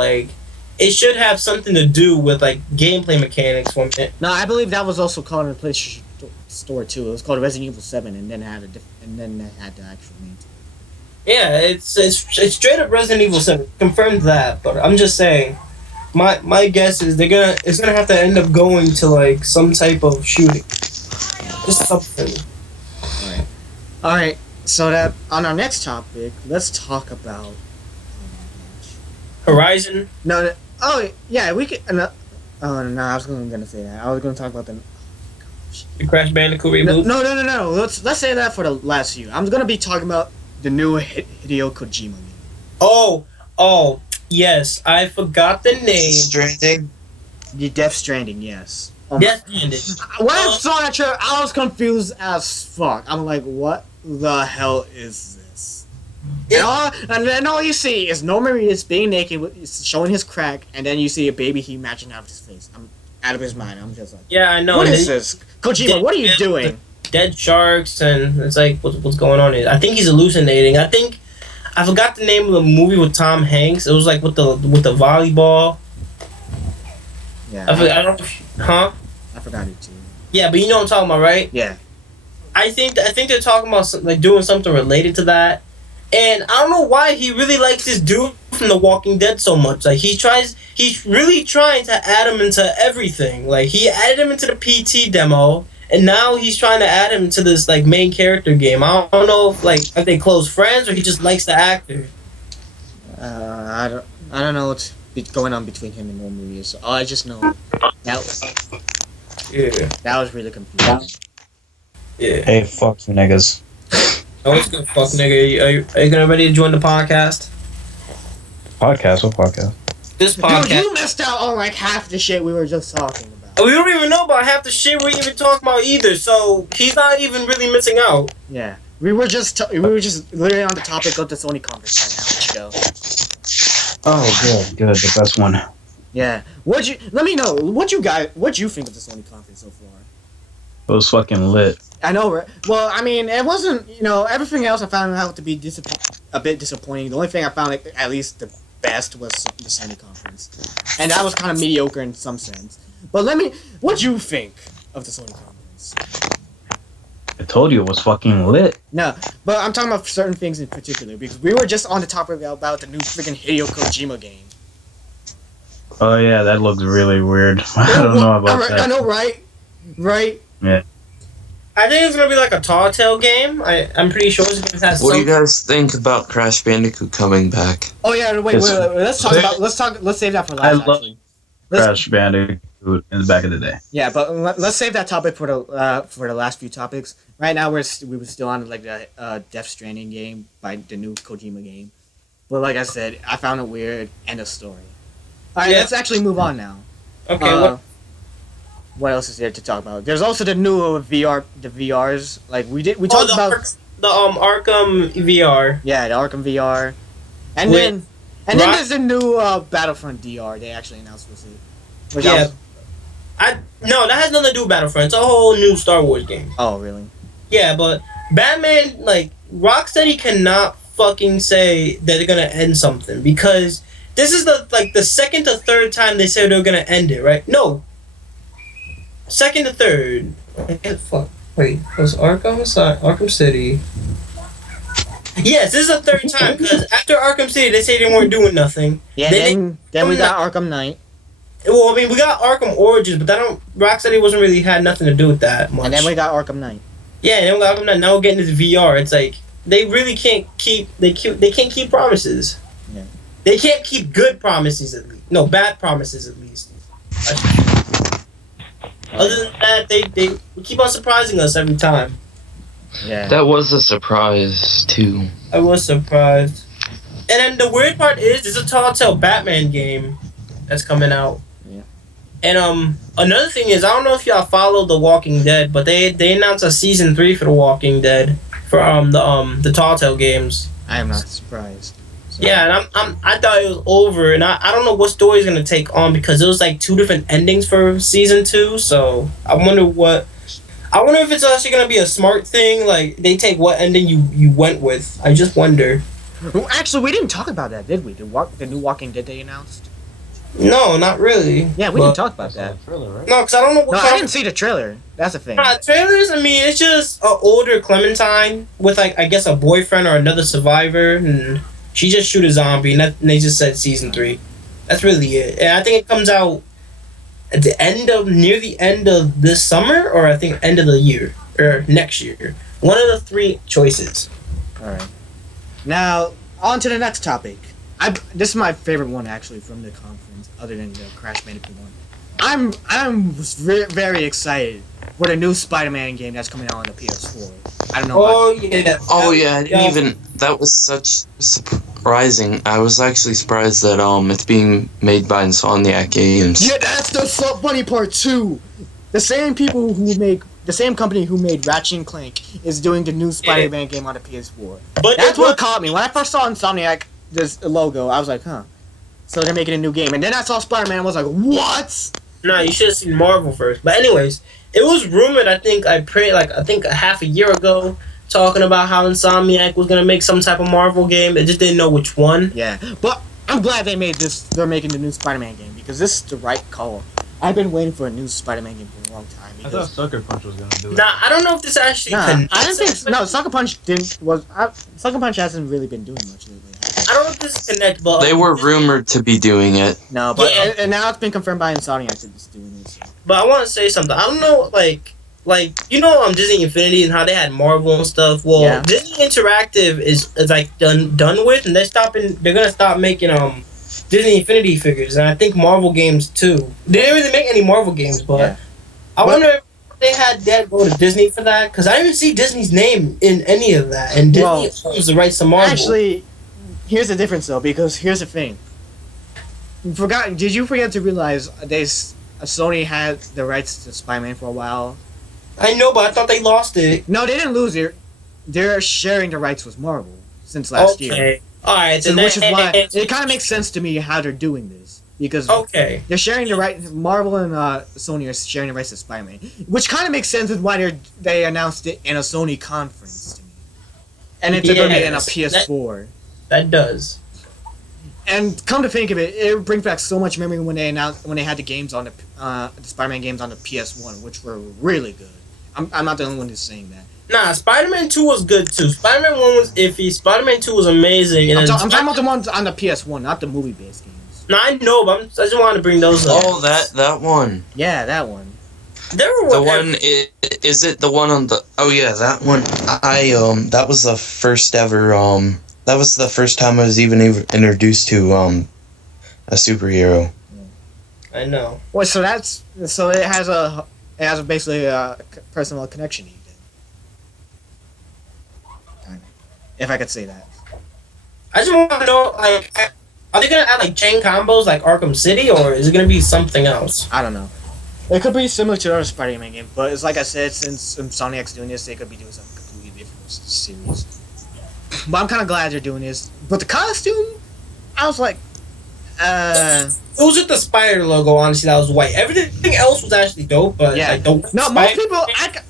it should have something to do with gameplay mechanics from it. No, I believe that was also called in the PlayStation Store too. It was called Resident Evil 7, and then it had the actual name. Yeah, it's straight up Resident Evil 7. Confirmed that, but I'm just saying, my guess is it's gonna have to end up going to some type of shooting, just something. All right. So that on our next topic, let's talk about Horizon. No. Oh yeah, we could. Oh no, I was gonna say that. I was gonna talk about The Crash Bandicoot No, reboot. no. Let's say that for the last few. I'm gonna be talking about the new Hideo Kojima game. Oh, yes. I forgot the name. Stranding. The Death Stranding, yes. Oh my. Death Stranding. When I saw that trailer, I was confused as fuck. I'm like, what the hell is this? And then all you see is Norman Reedus being naked, showing his crack, and then you see a baby he matching out of his face. I'm out of his mind. I'm just like, Yeah, I know. what and is then this? Kojima, what are you doing? Dead sharks, and it's like, what's going on here? I think he's hallucinating. I forgot the name of the movie with Tom Hanks. It was like with the volleyball. Yeah, I don't. Huh? I forgot it too. Yeah, but you know what I'm talking about, right? Yeah. I think they're talking about like doing something related to that, and I don't know why he really likes this dude from The Walking Dead so much. Like he's really trying to add him into everything. Like he added him into the PT demo, and now he's trying to add him to this like main character game. I don't know if they close friends or he just likes the actor. I don't know what's going on between him and Norman Reedus. So all I just know that was really confusing. Yeah. Hey, fuck you niggas. Oh, it's good, fuck nigga. Are you gonna ready to join the podcast? Podcast? What podcast? This podcast. Dude, you missed out on like half the shit we were just talking about. We don't even know about half the shit we're even talking about either, so he's not even really missing out. Yeah, we were just literally on the topic of the Sony conference right now. Let's go. Oh, good. The best one. Yeah. Let me know what you think of the Sony conference so far. It was fucking lit. I know, right? Well, I mean, it wasn't. Everything else I found out to be a bit disappointing. The only thing I found at least the best was the Sony conference, and that was kind of mediocre in some sense. But what you think of the Sony conference? I told you it was fucking lit. No, but I'm talking about certain things in particular because we were just on the topic about the new freaking Hideo Kojima game. Oh yeah, that looks really weird. I don't know about that. I know, right? Right? Yeah. I think it's gonna be like a Telltale game. I'm pretty sure it's gonna have. What do you guys think about Crash Bandicoot coming back? Oh yeah, wait. Let's save that for last. I love Crash Bandicoot in the back of the day. Yeah, but let's save that topic for the last few topics. Right now we were still on like the Death Stranding game by the new Kojima game. But like I said, I found it weird. End of story. All right, let's actually move on now. Okay. What else is there to talk about? There's also the new VRs. Like we talked about the Arkham VR. Yeah, the Arkham VR, and then there's the new Battlefront DR. They actually announced with it. No, that has nothing to do with Battlefront. It's a whole new Star Wars game. Oh really? Yeah, but Batman, like Rocksteady, cannot fucking say that they're gonna end something because this is the second to third time they say they're gonna end it. Right? No. Second to third. Wait, was Arkham City? Yes, this is the third time because after Arkham City, they say they weren't doing nothing. Yeah, then we got Arkham Knight. Well, I mean, we got Arkham Origins, but Rocksteady wasn't really had nothing to do with that much. And then we got Arkham Knight. Yeah, and then we got Arkham Knight. Now we're getting this VR. It's like they really can't keep. They can't keep promises. Yeah. They can't keep good promises at least. No, bad promises at least. Other than that, they keep on surprising us every time. Yeah. That was a surprise too. I was surprised. And then the weird part is there's a Telltale Batman game that's coming out. Yeah. And another thing is I don't know if y'all follow The Walking Dead, but they announced a season 3 for The Walking Dead for the Telltale games. I am not surprised. So. Yeah, and I thought it was over, and I don't know what story is gonna take on because it was like 2 different endings for season 2. So I wonder if it's actually gonna be a smart thing. Like they take what ending you went with. I just wonder. Well, actually, we didn't talk about that, did we? The new Walking Dead they announced. No, not really. Yeah, we didn't talk about that. Trailer, right? No, because I don't know what. No, I didn't see the trailer. That's the thing. Trailers. I mean, it's just an older Clementine with like I guess a boyfriend or another survivor, and she just shoot a zombie, and they just said season 3. That's really it. And I think it comes out at near the end of this summer, or I think end of the year or next year. One of the 3 choices. All right. Now on to the next topic. This is my favorite one actually from the conference, other than the Crash Bandicoot one. I'm very excited for the new Spider-Man game that's coming out on the PS4. I don't know. Oh yeah. Oh yeah, I didn't even. That was such surprising. I was actually surprised that it's being made by Insomniac Games. Yeah, that's the funny part too. The same company who made Ratchet and Clank is doing the new Spider-Man game on the PS4. But That's what caught me when I first saw Insomniac this logo. I was like, huh. So they're making a new game, and then I saw Spider-Man. I was like, what? Nah, you should have seen Marvel first. But anyways, it was rumored. I think a half a year ago, talking about how Insomniac was gonna make some type of Marvel game. They just didn't know which one. Yeah, but I'm glad they made this. They're making the new Spider-Man game because this is the right call. I've been waiting for a new Spider-Man game for a long time. I thought Sucker Punch was gonna do it. Nah, I don't know if this actually. I didn't think. No, Sucker Punch Sucker Punch hasn't really been doing much lately. I don't know if this is connect, but They were rumored to be doing it. No, but Yeah. and now it's been confirmed by Insomniac that it's doing this. But I want to say something. I don't know, like you know, Disney Infinity and how they had Marvel and stuff. Well, Yeah. Disney Interactive is like done with, and they're gonna stop making Disney Infinity figures, and I think Marvel games too. They didn't really make any Marvel games, but Yeah. I wonder if they had that go to Disney for that, because I didn't see Disney's name in any of that, and Disney owns the rights to Marvel. Actually, here's the difference though, because here's the thing. Did you forget to realize Sony had the rights to Spider-Man for a while? I know, but I thought they lost it. No, they didn't lose it. They're sharing the rights with Marvel since last year. Okay. All right. So which is why it kind of makes sense to me how they're doing this, because they're sharing the right. Marvel and Sony are sharing the rights to Spider-Man, which kind of makes sense with why they announced it in a Sony conference to me, and it's going to be in a PS4. That does. And come to think of it, it brings back so much memory when they had the games on the Spider-Man games on the PS1, which were really good. I'm not the only one who's saying that. Nah, Spider-Man 2 was good too. Spider-Man 1 was iffy. Spider-Man 2 was amazing. And I'm talking about the ones on the PS1, not the movie-based games. Nah, I know, but I just wanted to bring those up. Oh, that one. Yeah, that one. There were The one is it the one on the? Oh yeah, that one. That was the first ever. That was the first time I was even introduced to a superhero. I know. Well, so it has basically a personal connection to you then. If I could say that. I just want to know, like, are they gonna add like chain combos like Arkham City, or is it gonna be something else? I don't know. It could be similar to other Spider-Man game, but it's like I said, since Insomniac's doing this, they could be doing something completely different series. But I'm kind of glad they're doing this. But the costume, I was like, It was just the spider logo, honestly, that was white. Everything else was actually dope, but yeah. like, don't. No, most people,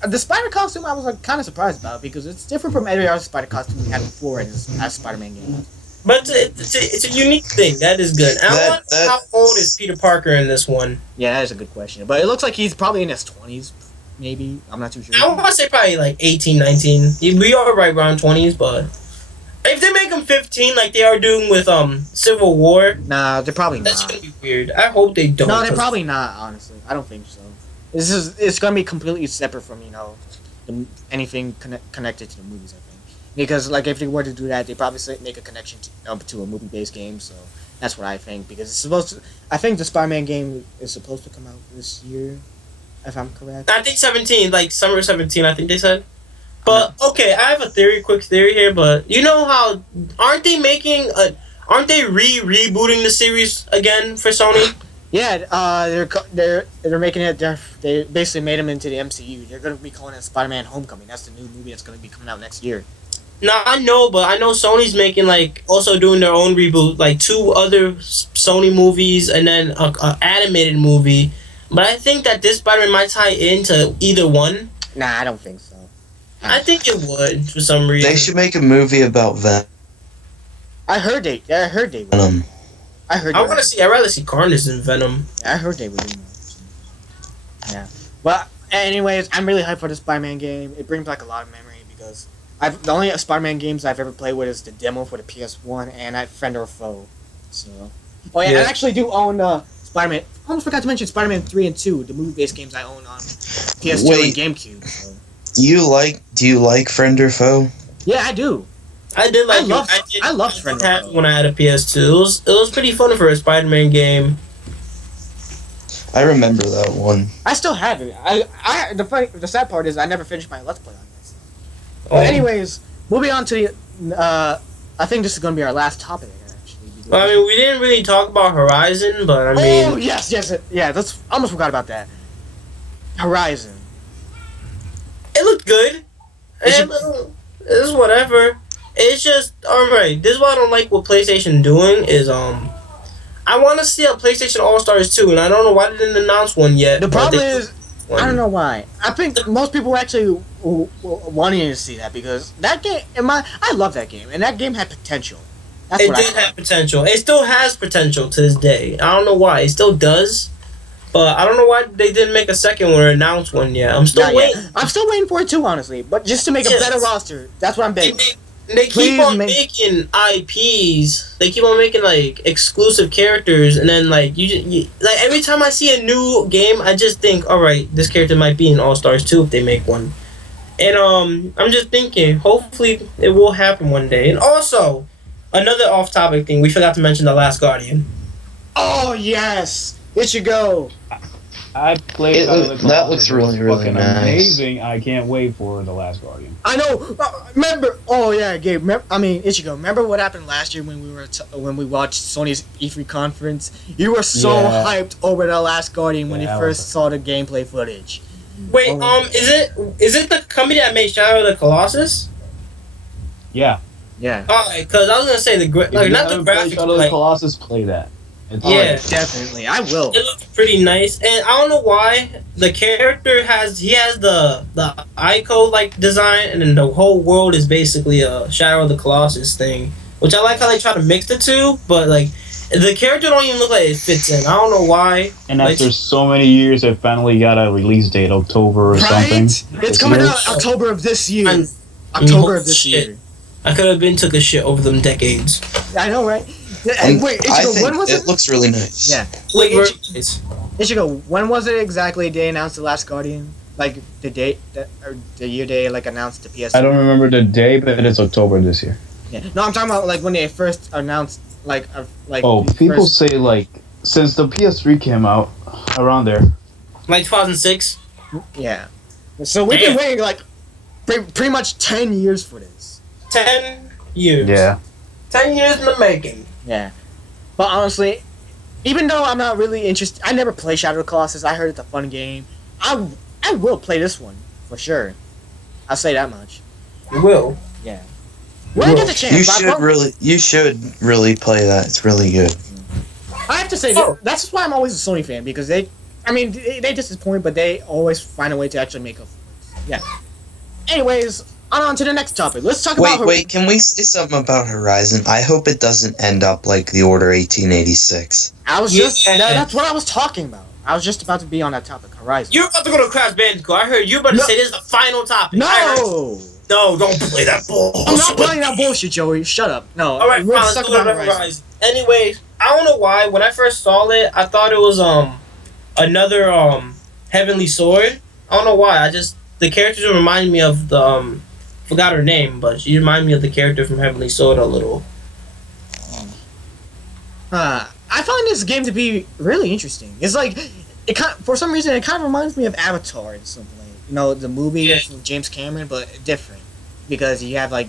the spider costume, I was like kind of surprised about because it's different from every other spider costume we had before in this Spider-Man game. But it's a unique thing. That is good. And I wonder how old is Peter Parker in this one? Yeah, that is a good question. But it looks like he's probably in his 20s, maybe. I'm not too sure. I want to say probably like 18, 19. We are right around 20s, but if they make him 15 like they are doing with Civil War, nah, they're probably not. That's gonna be weird. I hope they don't. No, they're probably not. Honestly, I don't think so. It's gonna be completely separate from anything connected to the movies. I think because like if they were to do that, they probably make a connection to a movie-based game. So that's what I think because it's supposed to. I think the Spider-Man game is supposed to come out this year, if I'm correct. I think 17, like summer 17. I think they said. But okay, I have a quick theory here. But you know how aren't they rebooting the series again for Sony? Yeah, they're making it. They basically made them into the MCU. They're gonna be calling it Spider-Man: Homecoming. That's the new movie that's gonna be coming out next year. No, I know, but I know Sony's making also doing their own reboot, like 2 other Sony movies and then a animated movie. But I think that this Spider-Man might tie into either one. Nah, I don't think so. I think it would for some reason. They should make a movie about Venom. I heard they would. I'd rather see Carnage than Venom. I heard they would do that. Yeah. Well, anyways, I'm really hyped for the Spider-Man game. It brings back a lot of memory because the only Spider-Man games I've ever played with is the demo for the PS1 and Friend or Foe. So. Oh yeah, I actually do own Spider-Man. I almost forgot to mention Spider-Man 3 and 2, the movie-based games I own on PS2 and GameCube. So. Do you like Friend or Foe? Yeah, I do. I did like. I loved Friend or Foe when I had a PS2. It was pretty fun for a Spider-Man game. I remember that one. I still have it. The sad part is I never finished my Let's Play on this. Oh. But anyways, moving on to the. I think this is going to be our last topic, actually. Well, I mean, we didn't really talk about Horizon, but I mean... Oh, yes, yeah, that's... I almost forgot about that. Horizon. It looked good. It's whatever. It's just... Alright, this is what I don't like what PlayStation doing is, I want to see a PlayStation All-Stars 2, and I don't know why they didn't announce one yet. The problem is... I don't know why. I think most people actually wanting to see that because that game, I love that game, and that game had potential. That's it did have potential. It still has potential to this day. I don't know why. It still does, but I don't know why they didn't make a second one or announce one yet. I'm still waiting. Yeah. I'm still waiting for it too, honestly. But just to make a better roster, that's what I'm begging. They keep on making IPs. They keep on making like exclusive characters, and then like you like every time I see a new game, I just think, all right, this character might be in All Stars 2 if they make one. And I'm just thinking, hopefully it will happen one day. And also, another off-topic thing, we forgot to mention The Last Guardian. Oh yes, it should go. I played that looks really fucking nice. amazing. I can't wait for The Last Guardian. I know. Remember? Oh yeah, Gabe. Ichigo. Remember what happened last year when we watched Sony's E3 conference? You were so hyped over The Last Guardian when you first saw the gameplay footage. Wait, is it the company that made Shadow of the Colossus? Yeah. Yeah. Alright, because I was gonna say not the graphics. Shadow of the Colossus, play that. Definitely. I will. It looks pretty nice, and I don't know why the character has the Ico like design, and then the whole world is basically a Shadow of the Colossus thing, which I like how they try to mix the two, but like the character don't even look like it fits in. I don't know why. And after so many years, it finally got a release date, October or something. It's coming out October of this year. October of this year. I could have took a shit over them decades. I know, right? And wait, Ichigo, I think when was it looks really nice. Yeah. Wait, Ichigo, when was it exactly they announced The Last Guardian? Like the date or the year they like announced the PS3? I don't remember the day, but it's October this year. Yeah. No, I'm talking about like when they first announced like. Oh, people say like since the PS3 came out, around there. Like 2006. Yeah. So we've been waiting like pretty much 10 years for this. 10 years. Yeah. 10 years in the making. Yeah. But honestly, even though I'm not really interested, I never play Shadow of the Colossus. I heard it's a fun game. I will play this one for sure. I'll say that much. You will. Yeah. When I get the chance, You should really play that. It's really good. I have to say that's why I'm always a Sony fan because they disappoint, but they always find a way to actually make up for it. Yeah. Anyways, on to the next topic. Let's talk about. Wait, can we say something about Horizon? I hope it doesn't end up like the Order 1886. I was that's what I was talking about. I was just about to be on that topic, Horizon. You're about to go to Crash Bandicoot. I heard you about to say this is the final topic. No! No, don't play that bullshit. I'm not playing that bullshit, Joey. Shut up. No. Alright, fine, let's talk about Horizon. Anyways, I don't know why. When I first saw it, I thought it was another Heavenly Sword. I don't know why. The characters remind me of the forgot her name, but she reminded me of the character from Heavenly Sword a little. I find this game to be really interesting. It's like for some reason it kind of reminds me of Avatar in some way. You know, the movie from James Cameron, but different because you have like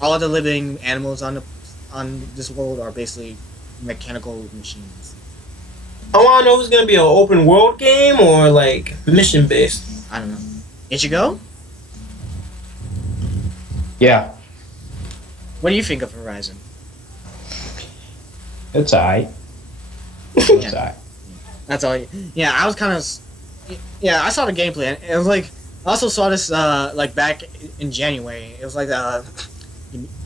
all the living animals on this world are basically mechanical machines. I want to know if it's gonna be an open world game or like mission based. I don't know. Ichigo? Yeah. What do you think of Horizon? It's alright. It's alright. That's all. Yeah, I was kind of. Yeah, I saw the gameplay, and it was like I also saw this like back in January. It was like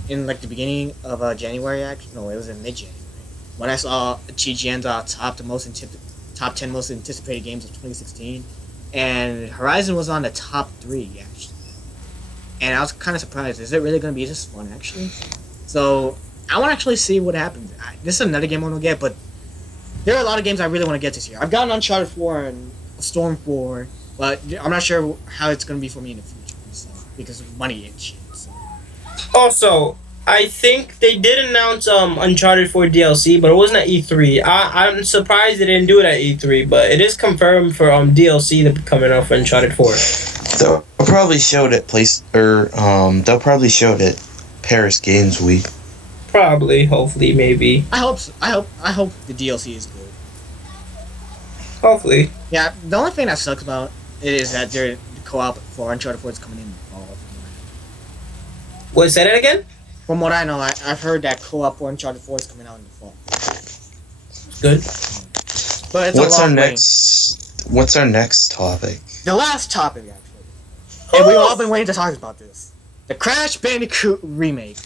in like the beginning of January. Actually, no, it was in mid-January when I saw GGN's top 10 most anticipated games of 2016, and Horizon was on the top 3 actually. And I was kind of surprised. Is it really going to be this fun actually? So I want to actually see what happens. This is another game I want to get, but there are a lot of games I really want to get this year. I've gotten Uncharted 4 and Storm 4, but I'm not sure how it's going to be for me in the future. So, because of money and shit. So. Also, I think they did announce Uncharted 4 DLC, but it wasn't at E3. I'm surprised they didn't do it at E3, but it is confirmed for DLC to be coming out for Uncharted 4. They'll probably show it at they'll probably show it at Paris Games Week. Probably, hopefully, maybe. I hope the DLC is good. Hopefully. Yeah, the only thing that sucks about it is that the co-op for Uncharted 4 is coming in the fall. Wait, say that again? From what I know, I've heard that co-op for Uncharted 4 is coming out in the fall. Good. But it's What's a our long way. What's our next topic? The last topic, actually. And we've all been waiting to talk about this. The Crash Bandicoot remake.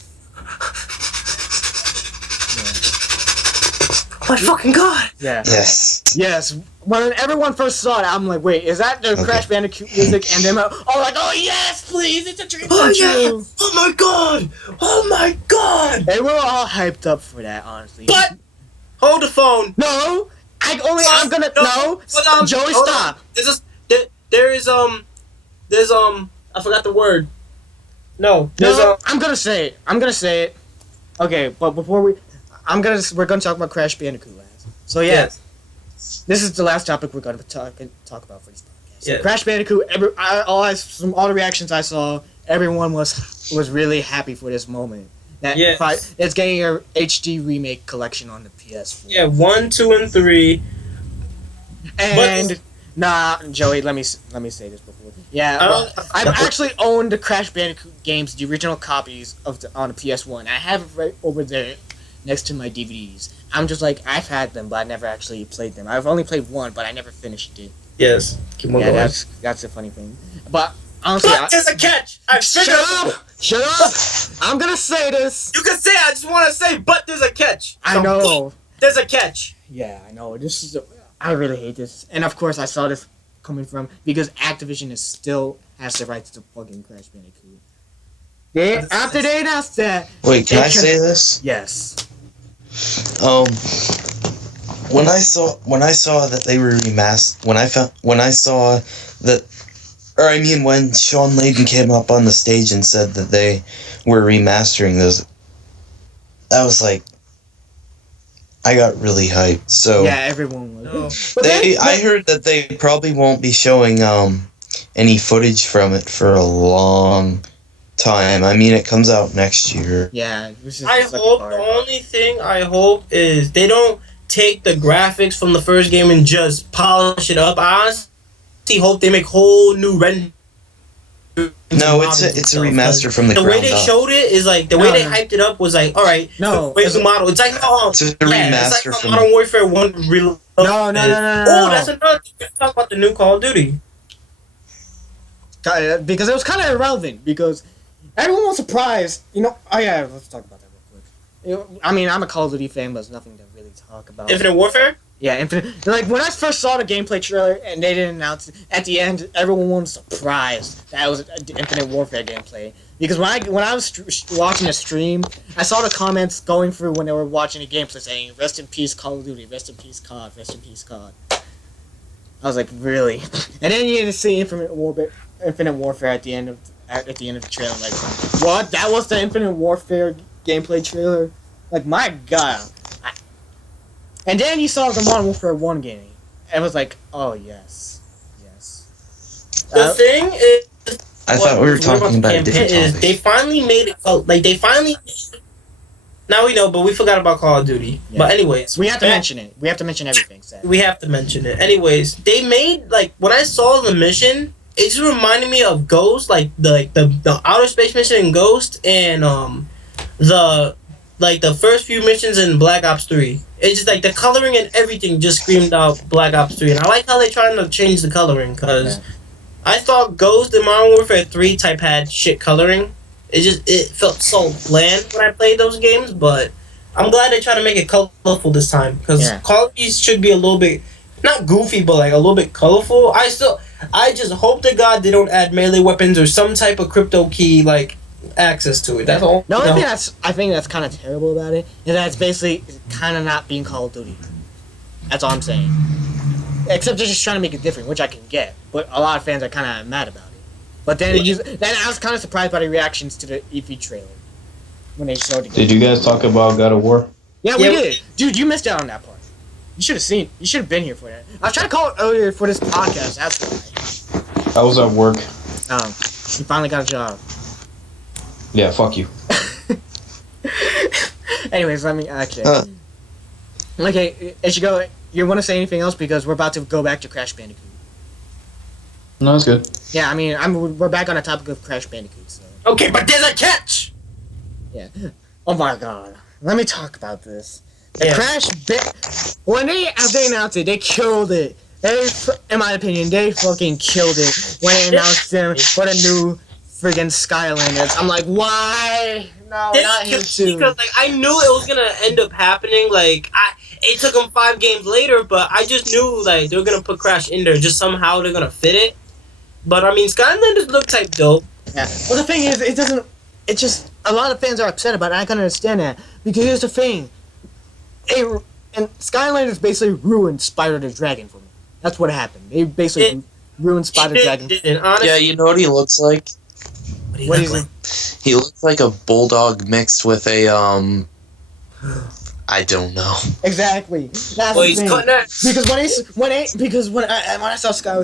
Oh my fucking god! Yeah. Yes. Yes. When everyone first saw it, I'm like, wait, is that the Crash Bandicoot music? And then all like, oh yes, please, it's a dream come true. Oh my god! Oh my god! And we're all hyped up for that, honestly. But hold the phone. No! I'm gonna no! Joey, hold stop! on. There's I forgot the word. No, there's No, I'm gonna say it. Okay, but before we're gonna talk about Crash Bandicoot last. So yeah, Yes. this is the last topic we're gonna talk about for this podcast. So Yeah. Crash Bandicoot. From all the reactions I saw, everyone was really happy for this moment. That Yes. it's getting a HD remake collection on the PS4. Yeah, 1, 2, and 3. And nah, Joey, let me say this before. Yeah, I've actually owned the Crash Bandicoot games, the original copies on the PS1. I have it right over there, next to my DVDs. I'm just like, I've had them, but I never actually played them. I've only played one, but I never finished it. Yes. Keep on Yeah, going. that's the funny thing. But honestly, But there's a catch. shut up! Shut up! I'm gonna say this. You can say. I just want to say, but there's a catch. I know. There's a catch. Yeah, I know. I really hate this. And of course, I saw this coming from because Activision still has the rights to fucking Crash Bandicoot. After they announced that. Wait, can I say this? Yes. When I saw that they were remastered, when Sean Layden came up on the stage and said that they were remastering those, I was like, I got really hyped. So Yeah, everyone was. No. I heard that they probably won't be showing any footage from it for a long time. I mean, it comes out next year. Yeah, this is I the second hope part. the only thing I hope is they don't take the graphics from the first game and just polish it up. I honestly hope they make whole new render. No, it's a remaster from the way ground they up. showed it is like the way they hyped it up was like, all right, No, where's the model? It's like It's a it's remaster like from Modern Warfare 1 real. No. Oh, that's another thing. Let's talk about the new Call of Duty. Because it was kind of irrelevant because everyone was surprised. Oh yeah, let's talk about that real quick. I mean, I'm a Call of Duty fan, but there's nothing to really talk about. Infinite Warfare. Yeah, Infinite. Like when I first saw the gameplay trailer and they didn't announce it at the end, everyone was surprised that it was Infinite Warfare gameplay. Because when I was watching the stream, I saw the comments going through when they were watching the gameplay saying "Rest in peace, Call of Duty. Rest in peace, COD. Rest in peace, COD." I was like, really? And then you see Infinite Warfare at the end of the trailer. I'm like, what? That was the Infinite Warfare gameplay trailer? Like, my god. And then you saw the Modern Warfare 1 game. And it was like, oh, yes. The thing is, I thought we were talking about a different topic. They finally made it. Now we know, but we forgot about Call of Duty. Yeah. But anyways, We have to mention it. We have to mention everything, Seth. we have to mention it. Anyways, they made when I saw the mission, it just reminded me of Ghost, the outer space mission in Ghost, and the first few missions in Black Ops 3. It's just the coloring and everything just screamed out Black Ops 3, and I like how they're trying to change the coloring because I thought Ghost and Modern Warfare 3 type had shit coloring. It felt so bland when I played those games, but I'm glad they try to make it colorful this time because Call of Duty should be a little bit not goofy, but a little bit colorful. I just hope to God they don't add melee weapons or some type of crypto key access to it. That's all. The only thing I think that's kind of terrible about it is that it's basically kind of not being Call of Duty. That's all I'm saying. Except they're just trying to make it different, which I can get. But a lot of fans are kind of mad about it. But then I was kind of surprised by the reactions to the E3 trailer. when they showed it. Did you guys talk about God of War? Yeah, we did. Dude, you missed out on that part. You should have seen. You should have been here for that. I was trying to call it earlier for this podcast. That's why. I was at work. You finally got a job. Yeah, fuck you. Anyways, let me okay. Okay, Ichigo, you want to say anything else because we're about to go back to Crash Bandicoot. No, it's good. Yeah, I mean, we're back on the topic of Crash Bandicoot. So. Okay, but there's a catch. Yeah. Oh my god. Let me talk about this. The Yeah. when they announced it, they killed it. In my opinion, they fucking killed it when they announced them for the new friggin' Skylanders. I'm like, why? No, not him too. Because like I knew it was gonna end up happening. Like it took them 5 games later, but I just knew like they were gonna put Crash in there. Just somehow they're gonna fit it. But I mean, Skylanders look type dope. Yeah. Well, the thing is, it doesn't. It's just a lot of fans are upset about it. I can understand that because here's the thing. And Skylanders basically ruined Spyro the Dragon for me. That's what happened. They basically ruined Spyro the Dragon. Honestly, Yeah, you know what he looks like? What is he? He looks like a bulldog mixed with a I don't know. Exactly. That's the he's thing. cutting that. Because when I saw Spyro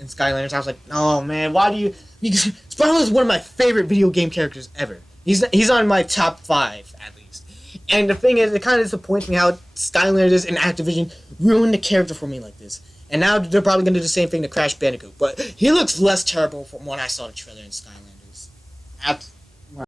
and Skylanders, I was like, oh man, why do you? Because Spyro is one of my favorite video game characters ever. He's on my top 5 at least. And the thing is, it kind of disappoints me how Skylanders and Activision ruined the character for me like this. And now they're probably gonna do the same thing to Crash Bandicoot. But he looks less terrible from when I saw the trailer in Skylanders.